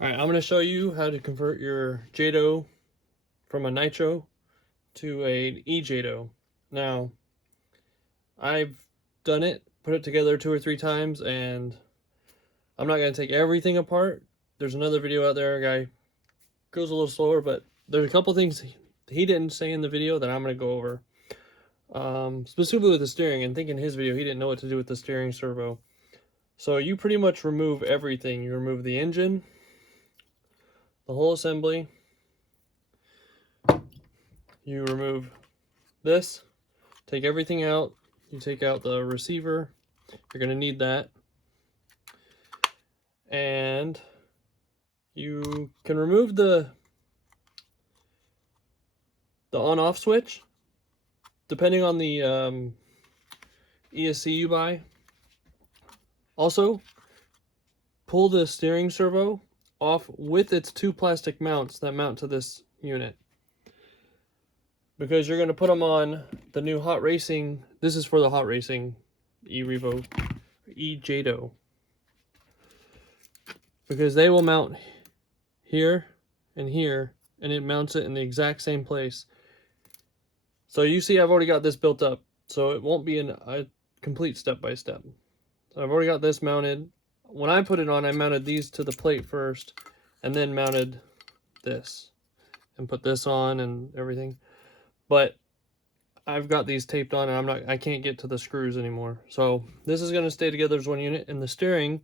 Alright, I'm going to show you how to convert your Jato from a Nitro to an E-Jato. Now, I've done it, put it together 2 or 3 times, and I'm not going to take everything apart. There's another video out there, a guy goes a little slower, but there's a couple things he didn't say in the video that I'm going to go over. Specifically with the steering, and I think in his video he didn't know what to do with the steering servo. So you pretty much remove everything. You remove the engine, the whole assembly, you remove this, take everything out, you take out the receiver, you're going to need that, and you can remove the on-off switch depending on the ESC you buy. Also, pull the steering servo off with its 2 plastic mounts that mount to this unit, because you're going to put them on the new Hot Racing. This is for the Hot Racing E-Jato, because they will mount here and here, and it mounts it in the exact same place. So you see I've already got this built up, so it won't be a complete step-by-step. So I've already got this mounted. When I put it on, I mounted these to the plate first, and then mounted this, and put this on and everything. But I've got these taped on, and I can't get to the screws anymore. So this is going to stay together as one unit, and the steering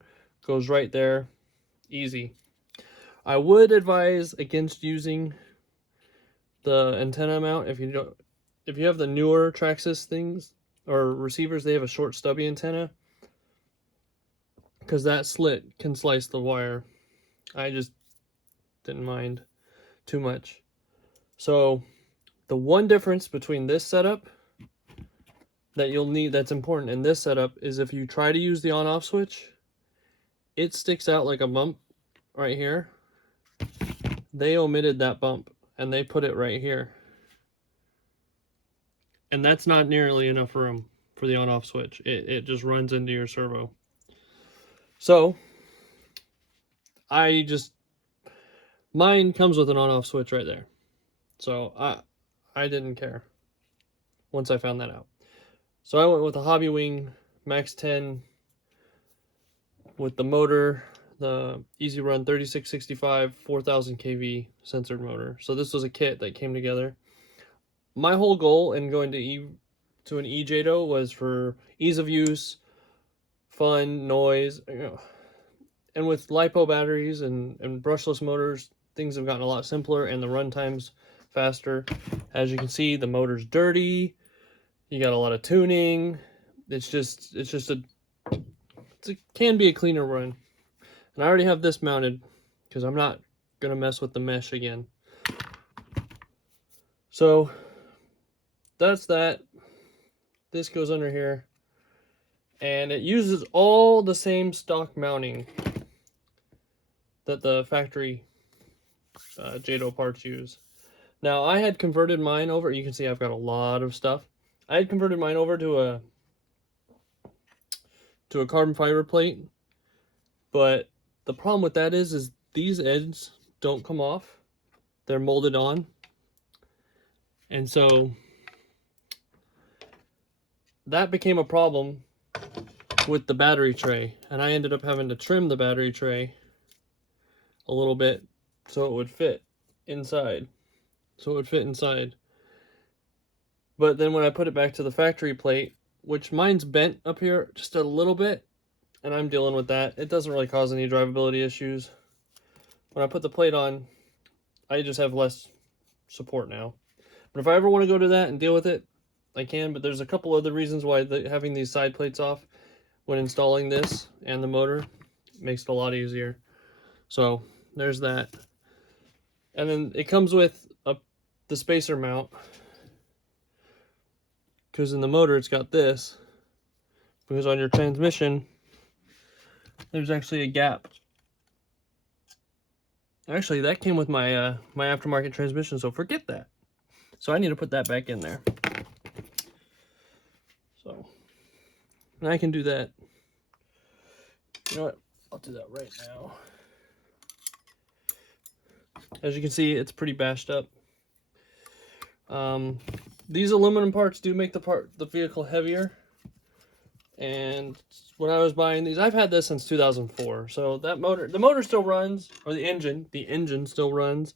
goes right there, easy. I would advise against using the antenna mount if you have the newer Traxxas things or receivers. They have a short stubby antenna, because that slit can slice the wire. I just didn't mind too much. So the one difference between this setup that you'll need, that's important in this setup, is if you try to use the on-off switch, it sticks out like a bump right here. They omitted that bump and they put it right here, and that's not nearly enough room for the on-off switch. It just runs into your servo. So mine comes with an on-off switch right there, so I didn't care once I found that out. So I went with a Hobby Wing Max 10 with the motor, the Easy Run 3665 4000 kV censored motor. So this was a kit that came together. My whole goal in going to an E-Jato was for ease of use, fun, noise, and with LiPo batteries and brushless motors, things have gotten a lot simpler and the run times faster. As you can see, the motor's dirty. You got a lot of tuning. It can be a cleaner run. And I already have this mounted because I'm not gonna mess with the mesh again. So that's that. This goes under here, and it uses all the same stock mounting that the factory Jato parts use. Now I had converted mine over. You can see I've got a lot of stuff. I had converted mine over to a carbon fiber plate, but the problem with that is these edges don't come off. They're molded on, and so that became a problem with the battery tray, and I ended up having to trim the battery tray a little bit so it would fit inside. But then when I put it back to the factory plate, which mine's bent up here just a little bit, and I'm dealing with that. It doesn't really cause any drivability issues. When I put the plate on, I just have less support now. But if I ever want to go to that and deal with it, I can. But there's a couple other reasons why having these side plates off when installing this and the motor makes it a lot easier. So there's that. And then it comes with the spacer mount, because in the motor it's got this, because on your transmission there's actually a gap. Actually, that came with my my aftermarket transmission, so forget that. So I need to put that back in there. So, and I can do that. You know what? I'll do that right now. As you can see, it's pretty bashed up. These aluminum parts do make the vehicle heavier. And when I was buying these, I've had this since 2004. So that motor, the motor still runs, or the engine still runs.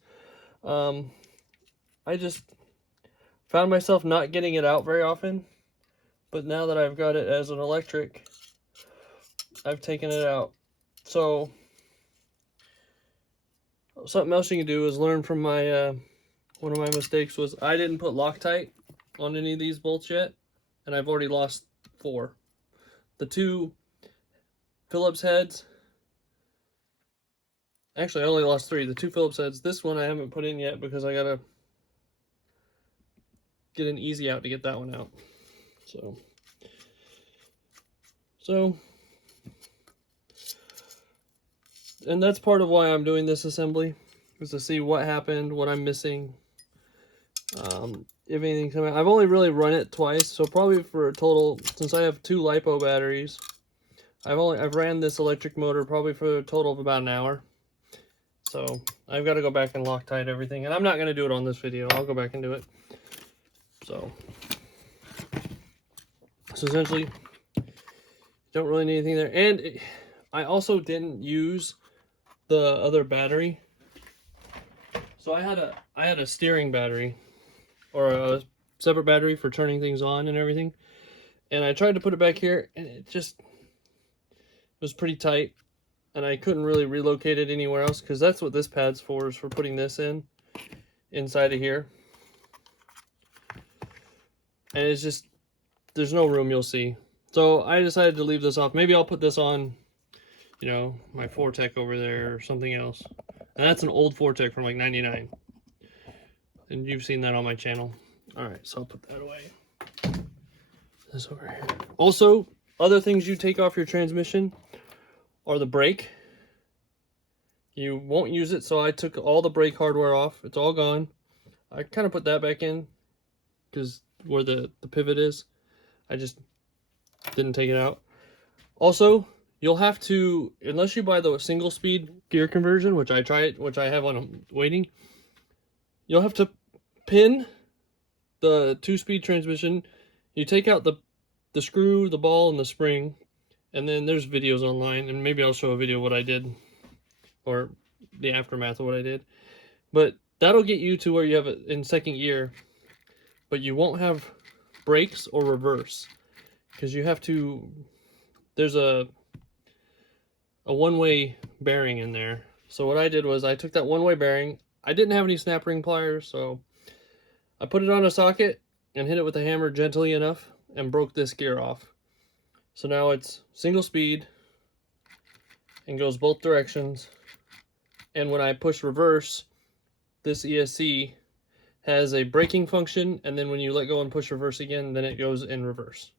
I just found myself not getting it out very often. But now that I've got it as an electric, I've taken it out. So something else you can do is learn from my, one of my mistakes was I didn't put Loctite on any of these bolts yet. And I've already lost 4. The 2 Phillips heads, actually I only lost 3. The 2 Phillips heads, this one I haven't put in yet because I gotta get an easy out to get that one out. So and that's part of why I'm doing this assembly, is to see what happened, what I'm missing, if anything's coming out. I've only really run it twice, so probably for a total, since I have 2 LiPo batteries, I've ran this electric motor probably for a total of about an hour. So I've got to go back and Loctite everything, and I'm not going to do it on this video. I'll go back and do it. So essentially, don't really need anything there. And I also didn't use the other battery. So I had a steering battery, or a separate battery for turning things on and everything. And I tried to put it back here, and it was pretty tight. And I couldn't really relocate it anywhere else, because that's what this pad's for, is for putting this inside of here. And it's just, there's no room, you'll see. So I decided to leave this off. Maybe I'll put this on, you know, my Fortec over there or something else. And that's an old Fortec from like 99. And you've seen that on my channel. Alright, so I'll put that away. This over here. Also, other things you take off your transmission are the brake. You won't use it, so I took all the brake hardware off. It's all gone. I kind of put that back in because where the pivot is, I just didn't take it out. Also, you'll have to, unless you buy the single speed gear conversion, which I have on waiting, you'll have to pin the 2-speed transmission. You take out the screw, the ball, and the spring, and then there's videos online, and maybe I'll show a video of what I did, or the aftermath of what I did. But that'll get you to where you have it in second gear, but you won't have brakes or reverse, because you have to, there's a one-way bearing in there. So what I did was I took that one-way bearing. I didn't have any snap ring pliers, so I put it on a socket and hit it with a hammer gently enough and broke this gear off. So now it's single speed and goes both directions. And when I push reverse, this ESC has a braking function, and then when you let go and push reverse again, then it goes in reverse.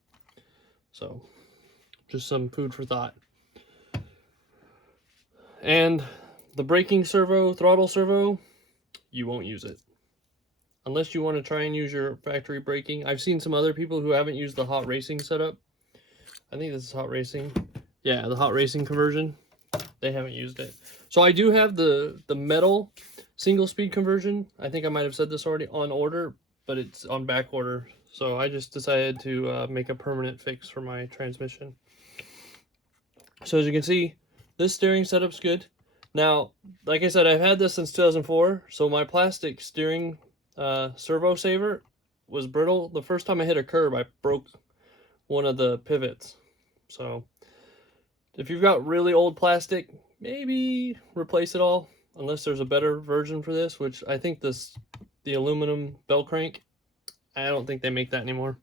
So just some food for thought. And the braking servo, throttle servo, you won't use it unless you want to try and use your factory braking. I've seen some other people who haven't used the hot racing setup. I think this is hot racing. Yeah, the hot racing conversion. They haven't used it. So I do have the metal single speed conversion. I think I might have said this already, on order, but it's on back order. So I just decided to make a permanent fix for my transmission. So as you can see, this steering setup's good. Now, like I said, I've had this since 2004, so my plastic steering servo saver was brittle. The first time I hit a curb, I broke one of the pivots. So if you've got really old plastic, maybe replace it all, unless there's a better version for this, which I think the aluminum bell crank, I don't think they make that anymore.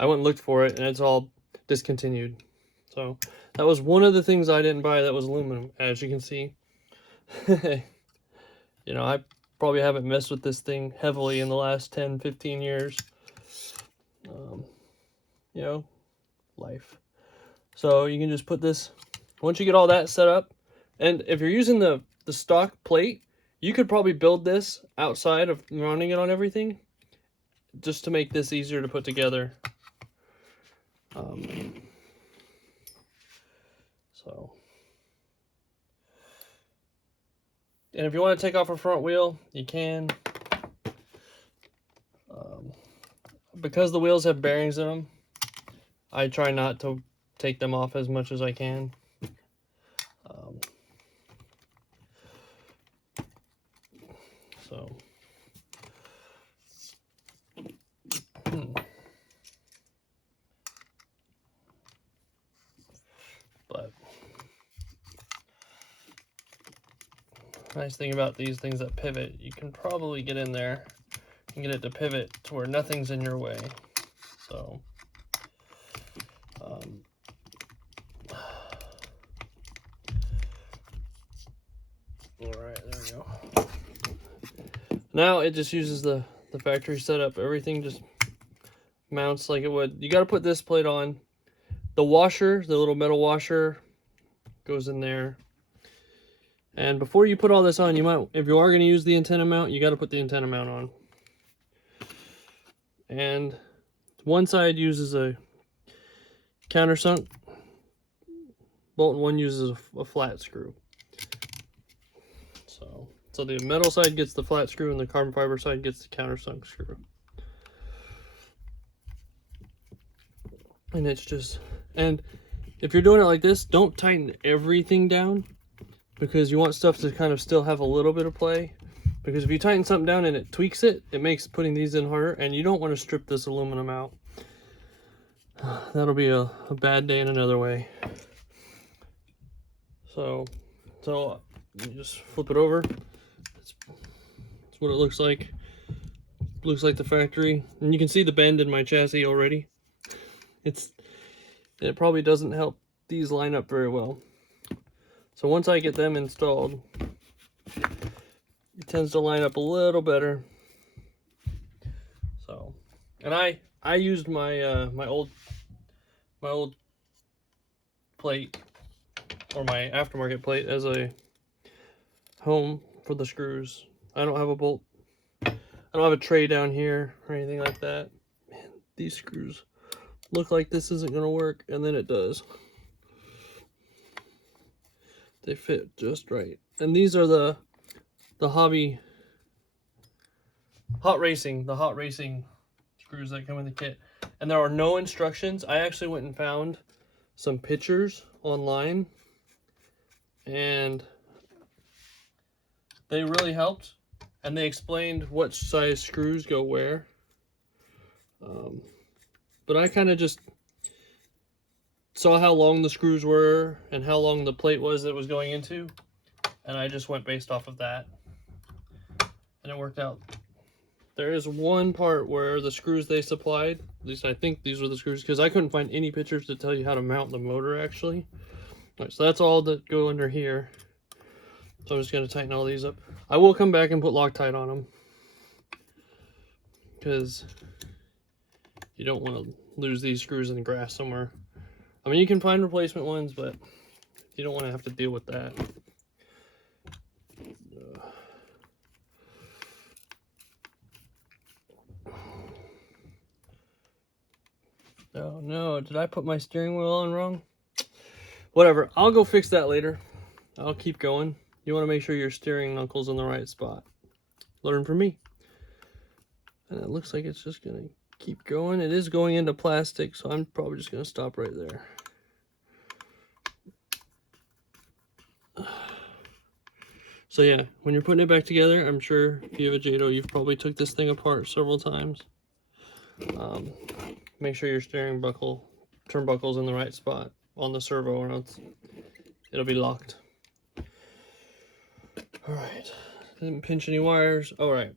I went and looked for it, and it's all discontinued. So that was one of the things I didn't buy that was aluminum, as you can see. You know, I probably haven't messed with this thing heavily in the last 10-15 years. You know, life. So you can just put this, once you get all that set up, and if you're using the stock plate, you could probably build this outside of running it on everything, just to make this easier to put together. So And if you want to take off a front wheel, you can. Because the wheels have bearings in them, I try not to take them off as much as I can. But nice thing about these things that pivot, you can probably get in there and get it to pivot to where nothing's in your way. So all right, there we go. Now it just uses the factory setup. Everything just mounts like it would. You got to put this plate on. The washer, the little metal washer, goes in there. And before you put all this on, you might, if you are going to use the antenna mount, you got to put the antenna mount on. And one side uses a countersunk bolt, and one uses a flat screw. So the metal side gets the flat screw, and the carbon fiber side gets the countersunk screw. And it's just, and if you're doing it like this, don't tighten everything down, because you want stuff to kind of still have a little bit of play. Because if you tighten something down and it tweaks it, it makes putting these in harder, and you don't want to strip this aluminum out. That'll be a bad day in another way. So you just flip it over. That's what it looks like. Looks like the factory, and you can see the bend in my chassis already. It probably doesn't help these line up very well. So once I get them installed, it tends to line up a little better. So, and I used my my old plate, or my aftermarket plate, as a home for the screws. I don't have a bolt. I don't have a tray down here or anything like that. Man, these screws look like this isn't going to work, and then it does. They fit just right. And these are the hot racing screws that come in the kit. And there are no instructions. I actually went and found some pictures online, and they really helped, and they explained what size screws go where. But I kind of just saw how long the screws were and how long the plate was that it was going into, and I just went based off of that, and it worked out. There is one part where the screws they supplied, at least I think these were the screws, because I couldn't find any pictures to tell you how to mount the motor actually. All right, so that's all that go under here. So I'm just going to tighten all these up. I will come back and put Loctite on them, because you don't want to lose these screws in the grass somewhere. I mean, you can find replacement ones, but you don't want to have to deal with that. Oh no, did I put my steering wheel on wrong? Whatever, I'll go fix that later. I'll keep going. You want to make sure your steering knuckle's in the right spot. Learn from me. And it looks like it's just going to keep going. It is going into plastic, so I'm probably just going to stop right there. So yeah, when you're putting it back together, I'm sure if you have a Jato, you've probably took this thing apart several times. Make sure your steering buckle, turnbuckle's in the right spot on the servo, or else it'll be locked. All right, didn't pinch any wires. All right,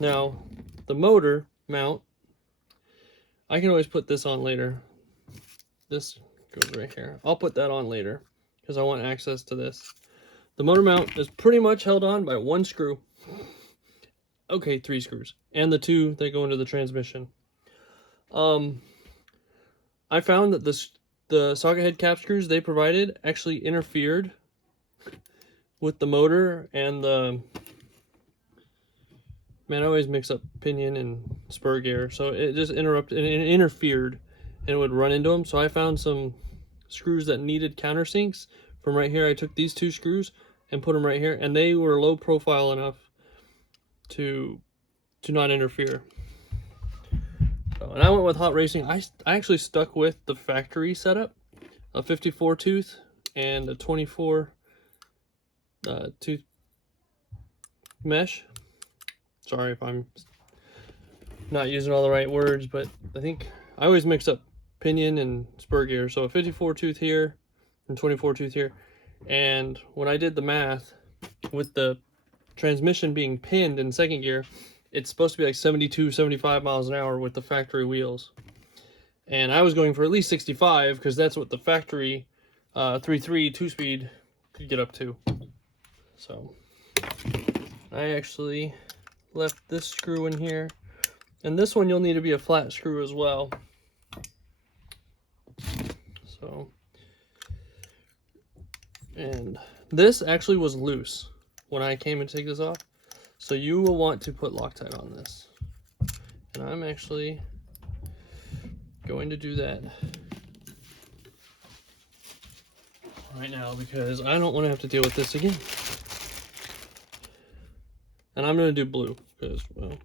now the motor mount, I can always put this on later. This goes right here. I'll put that on later because I want access to this. The motor mount is pretty much held on by one screw. Okay, 3 screws, and the 2 that go into the transmission. I found that the socket head cap screws they provided actually interfered with the motor and the, man, I always mix up pinion and spur gear, so it just interrupted and it interfered, and it would run into them. So I found some screws that needed countersinks. From right here, I took these 2 screws and put them right here, and they were low profile enough to not interfere. So, and I went with hot racing. I actually stuck with the factory setup, a 54 tooth and a 24 tooth mesh. Sorry if I'm not using all the right words, but I think I always mix up pinion and spur gear. So a 54 tooth here and 24 tooth here. And when I did the math with the transmission being pinned in second gear, it's supposed to be like 72, 75 miles an hour with the factory wheels. And I was going for at least 65 because that's what the factory 3.3 2-speed could get up to. So I actually left this screw in here. And this one you'll need to be a flat screw as well. So, and this actually was loose when I came to take this off. So you will want to put Loctite on this. And I'm actually going to do that right now because I don't want to have to deal with this again. And I'm going to do blue because, well,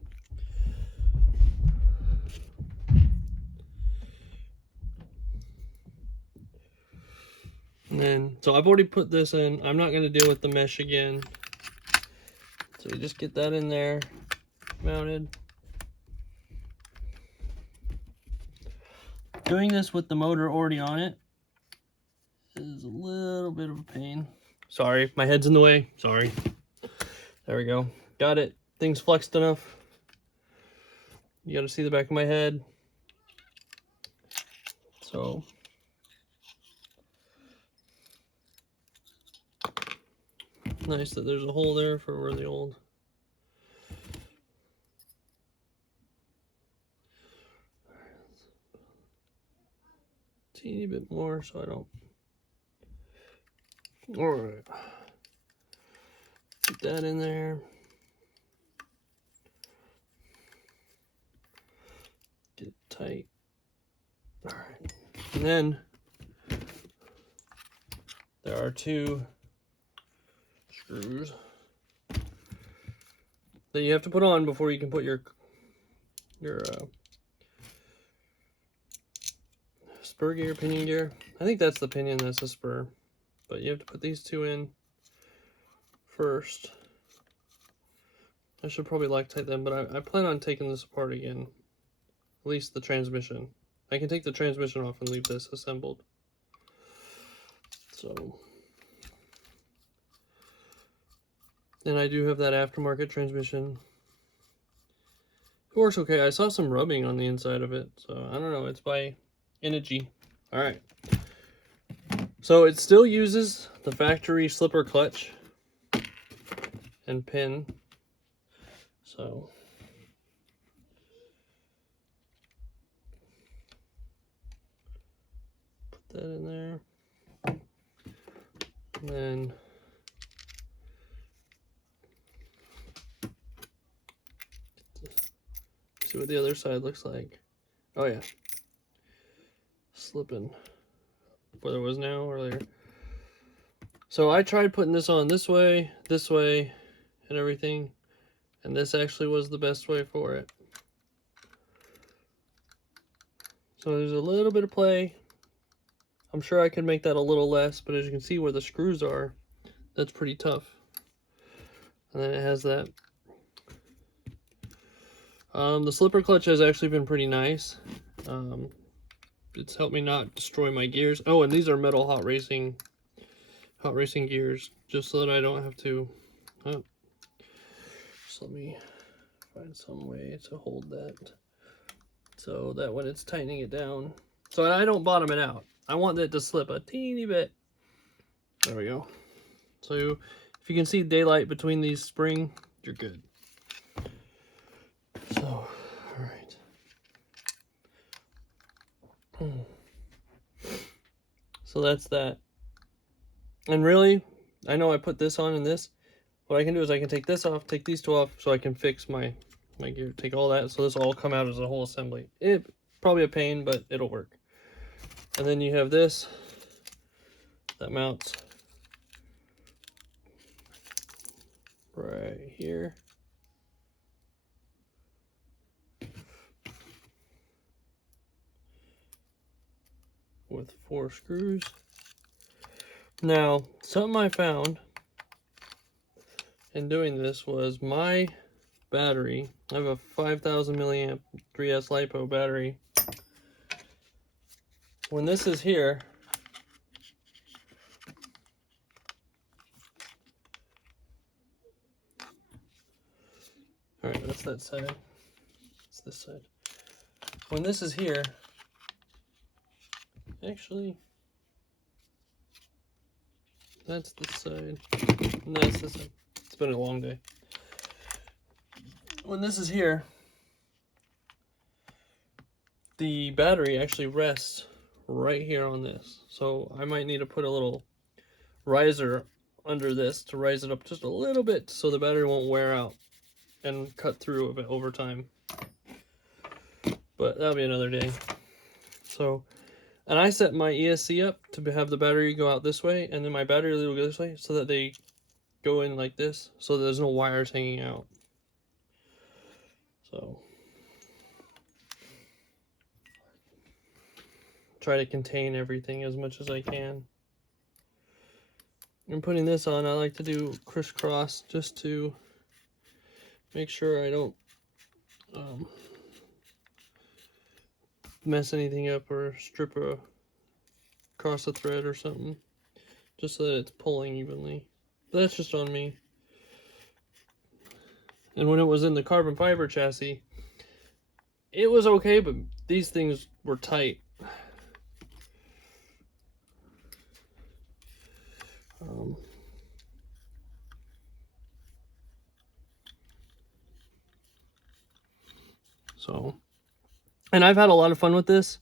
and then, so I've already put this in. I'm not going to deal with the mesh again. So you just get that in there, mounted. Doing this with the motor already on it is a little bit of a pain. Sorry, my head's in the way. Sorry. There we go. Got it. Thing's flexed enough. You got to see the back of my head. So nice that there's a hole there for where the old teeny bit more so I don't. All right, put that in there. Get it tight. All right, and then there are two screws that you have to put on before you can put your spur gear, pinion gear. I think that's the pinion, that's the spur. But you have to put these two in first. I should probably Loctite them, but I plan on taking this apart again. At least the transmission. I can take the transmission off and leave this assembled. So, and I do have that aftermarket transmission. It works okay. I saw some rubbing on the inside of it, so I don't know. It's by Energy. All right. So it still uses the factory slipper clutch and pin. So put that in there. And then see what the other side looks like. Oh yeah. Slipping where there was now earlier. So I tried putting this on this way, and everything, and this actually was the best way for it. So there's a little bit of play. I'm sure I could make that a little less, but as you can see where the screws are, that's pretty tough. And then it has that. The slipper clutch has actually been pretty nice. It's helped me not destroy my gears. Oh, and these are metal hot racing gears, just so that I don't have to. Oh, just let me find some way to hold that, so that when it's tightening it down, so I don't bottom it out. I want it to slip a teeny bit. There we go. So if you can see daylight between these spring, you're good. So, all right. So that's that. And really, I know I put this on and this. What I can do is I can take this off, take these two off, so I can fix my gear, take all that, so this all come out as a whole assembly. It probably a pain, but it'll work. And then you have this that mounts right here. With 4 screws. Now, something I found in doing this was my battery. I have a 5,000 milliamp 3S LiPo battery. When this is here, all right, that's that side. It's this side. When this is here, actually, that's this side. And that's this side. It's been a long day. When this is here, the battery actually rests right here on this. So I might need to put a little riser under this to rise it up just a little bit so the battery won't wear out and cut through a bit over time. But that'll be another day. So, and I set my ESC up to have the battery go out this way, and then my battery lead will go this way so that they go in like this, so there's no wires hanging out. So, try to contain everything as much as I can. And putting this on, I like to do crisscross just to make sure I don't mess anything up or strip across a thread or something, just so that it's pulling evenly. But that's just on me. And when it was in the carbon fiber chassis, it was okay, but these things were tight. So, and I've had a lot of fun with this.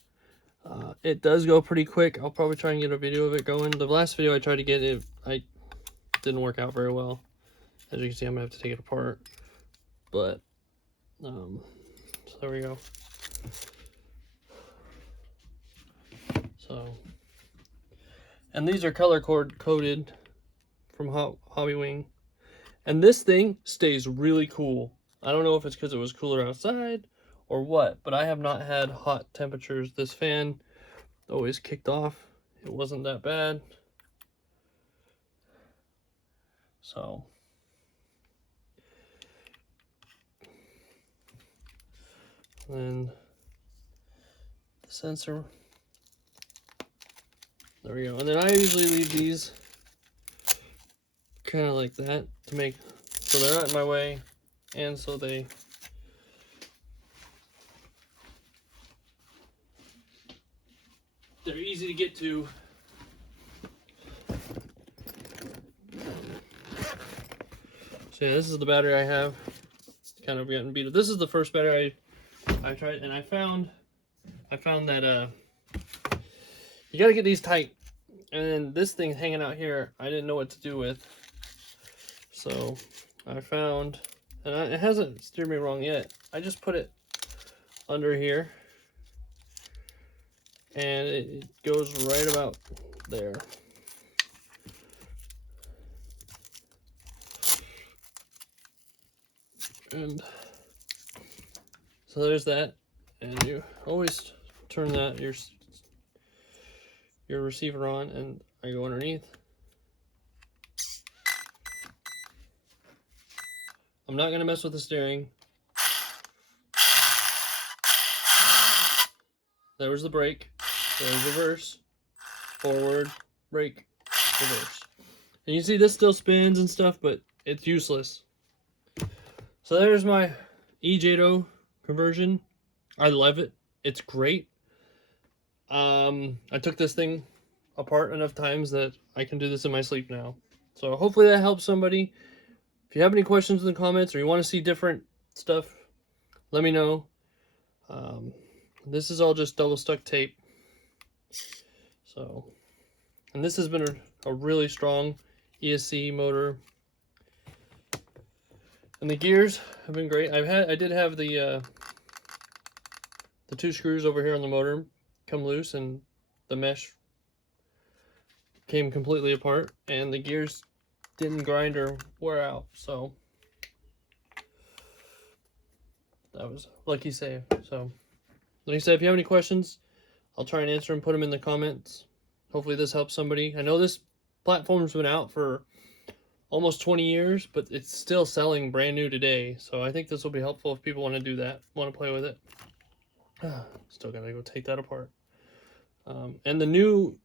It does go pretty quick. I'll probably try and get a video of it going. The last video I tried to get it, I didn't work out very well. As you can see, I'm gonna have to take it apart. But so there we go. So, and these are color coded from Hobby Wing, and this thing stays really cool. I don't know if it's because it was cooler outside or what, but I have not had hot temperatures. This fan always kicked off. It wasn't that bad. So, and the sensor, there we go. And then I usually leave these kind of like that to make so they're not in my way, and so they're easy to get to. So yeah, this is the battery I have. It's kind of getting beat up. This is the first battery I tried, and I found that you got to get these tight. And then this thing hanging out here, I didn't know what to do with. So I found, and it hasn't steered me wrong yet. I just put it under here, and it goes right about there. And so there's that, and you always turn that your receiver on, and I go underneath. I'm not gonna mess with the steering. There was the brake. There's reverse, forward, brake, reverse. And you see this still spins and stuff, but it's useless. So there's my E-Jato conversion. I love it. It's great. I took this thing apart enough times that I can do this in my sleep now. So hopefully that helps somebody. If you have any questions in the comments or you want to see different stuff, let me know. This is all just double stuck tape. So, and this has been a really strong ESC motor. And the gears have been great. I did have the 2 screws over here on the motor come loose, and the mesh came completely apart, and the gears didn't grind or wear out. So that was a lucky save. So, like I said, if you have any questions, I'll try and answer and put them in the comments. Hopefully this helps somebody. I know this platform's been out for almost 20 years, but it's still selling brand new today. So I think this will be helpful if people want to do that, want to play with it. Still gotta go take that apart. And the new,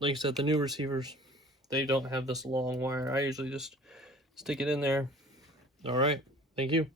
like I said, the new receivers, they don't have this long wire. I usually just stick it in there. All right. Thank you.